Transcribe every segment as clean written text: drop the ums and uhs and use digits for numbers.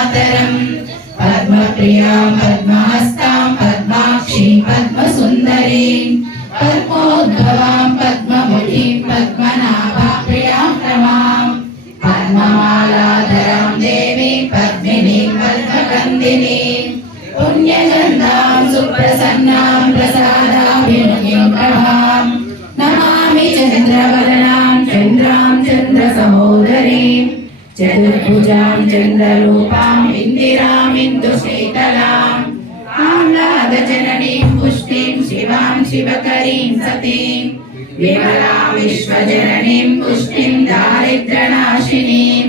मातरम् पद्मप्रियां पद्महस्तां पद्माक्षीं पद्मसुन्दरीं पद्मोद्भवां पद्ममुखीं पद्मनाभप्रियां रमां पद्ममालाधरां देवीं पद्मिनीं पद्मकन्दिनीं पुण्यगन्धां सुप्रसन्नां प्रसादाभिमुखीं प्रभां नमामि चन्द्रवदनां चन्द्रां चन्द्रसहोदरीं चतुर्भुजां चन्द्ररूपां इन्दिरां इन्दुशीतलाम् आह्लादजननीं पुष्टिं शिवां शिवकरीं सतीं विमलां विश्वजननीं पुष्टिं दारिद्र्यनाशिनीं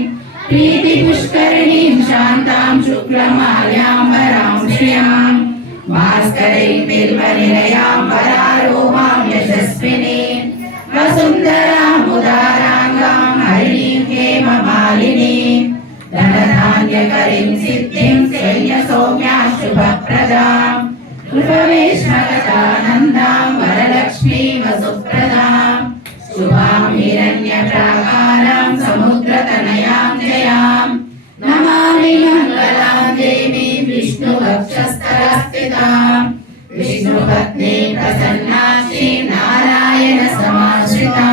प्रीतिपुष्करिणीं शान्तां शुक्लमाल्याम्बरां श्रियां भास्करीं बिल्वनिलयां वरारोहां यशस्विनीं वसुन्धराम् उदाराङ्गां हरिणीं हेममालिनीं धनधान्यकरीं सिद्धिं शैल्यसौम्यां शुभप्रदां कृपवेश्मगतानन्दां वरलक्ष्मीं वसुप्रदां शुभां हिरण्यप्राकारां समुद्रतनयां जयां नमामि मङ्गलां देवीं विष्णुवक्षस्थलस्थितां विष्णुपत्नीं प्रसन्नाक्षीं नारायणसमाश्रितां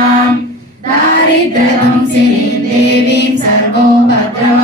दारिद्र्यध्वंसिनीं देवीं सर्वोपद्रव